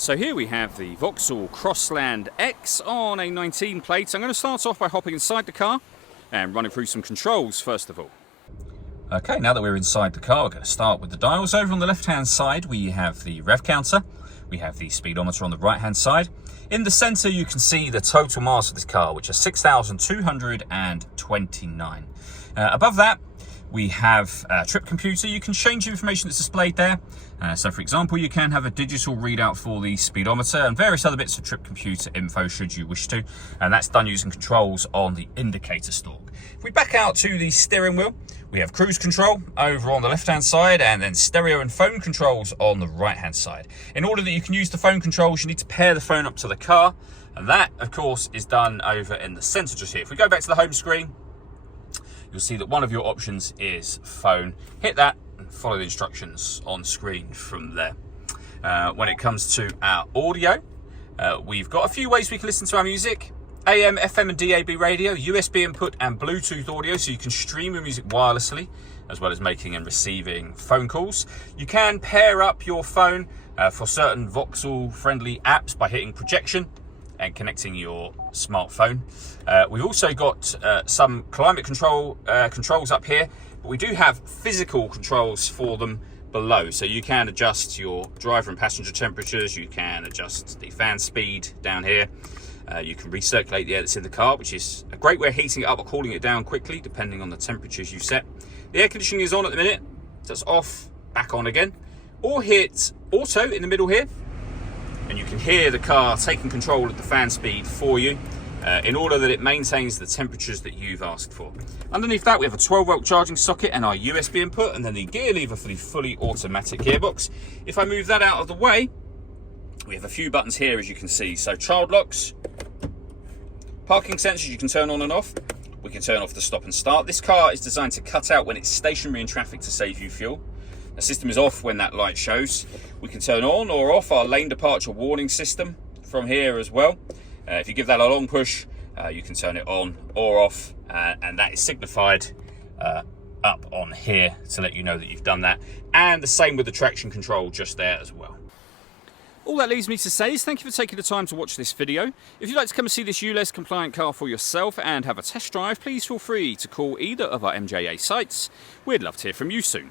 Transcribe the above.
So here we have the Vauxhall Crossland X on a 19 plate. I'm going to start off by hopping inside the car and running through some controls first of all. Okay, now that we're inside the car, we're going to start with the dials. Over on the left-hand side, we have the rev counter. We have the speedometer on the right-hand side. In the centre, you can see the total miles of this car, which is 6,229. Above that, we have a trip computer. You can change the information that's displayed there. So for example, you can have a digital readout for the speedometer and various other bits of trip computer info should you wish to. And that's done using controls on the indicator stalk. If we back out to the steering wheel, we have cruise control over on the left-hand side and then stereo and phone controls on the right-hand side. In order that you can use the phone controls, you need to pair the phone up to the car. And that, of course, is done over in the center just here. If we go back to the home screen, you'll see that one of your options is phone. Hit that and follow the instructions on screen from there. When it comes to our audio, we've got a few ways we can listen to our music. AM, FM and DAB radio, USB input and Bluetooth audio, so you can stream your music wirelessly, as well as making and receiving phone calls. You can pair up your phone for certain Vauxhall friendly apps by hitting projection and connecting your smartphone. We've also got some climate controls up here, but we do have physical controls for them below. So you can adjust your driver and passenger temperatures, you can adjust the fan speed down here, you can recirculate the air that's in the car, which is a great way of heating it up or cooling it down quickly, depending on the temperatures you set. The air conditioning is on at the minute, so it's off, back on again. Or hit auto in the middle here, and you can hear the car taking control of the fan speed for you in order that it maintains the temperatures that you've asked for. Underneath that, we have a 12-volt charging socket and our USB input, and then the gear lever for the fully automatic gearbox. If I move that out of the way, we have a few buttons here, as you can see. So child locks, parking sensors you can turn on and off. We can turn off the stop and start. This car is designed to cut out when it's stationary in traffic to save you fuel. The system is off when that light shows. We can turn on or off our lane departure warning system from here as well. If you give that a long push, you can turn it on or off, and that is signified up on here to let you know that you've done that. And the same with the traction control just there as well. All that leaves me to say is thank you for taking the time to watch this video. If you'd like to come and see this ULEZ compliant car for yourself and have a test drive, please feel free to call either of our MJA sites. We'd love to hear from you soon.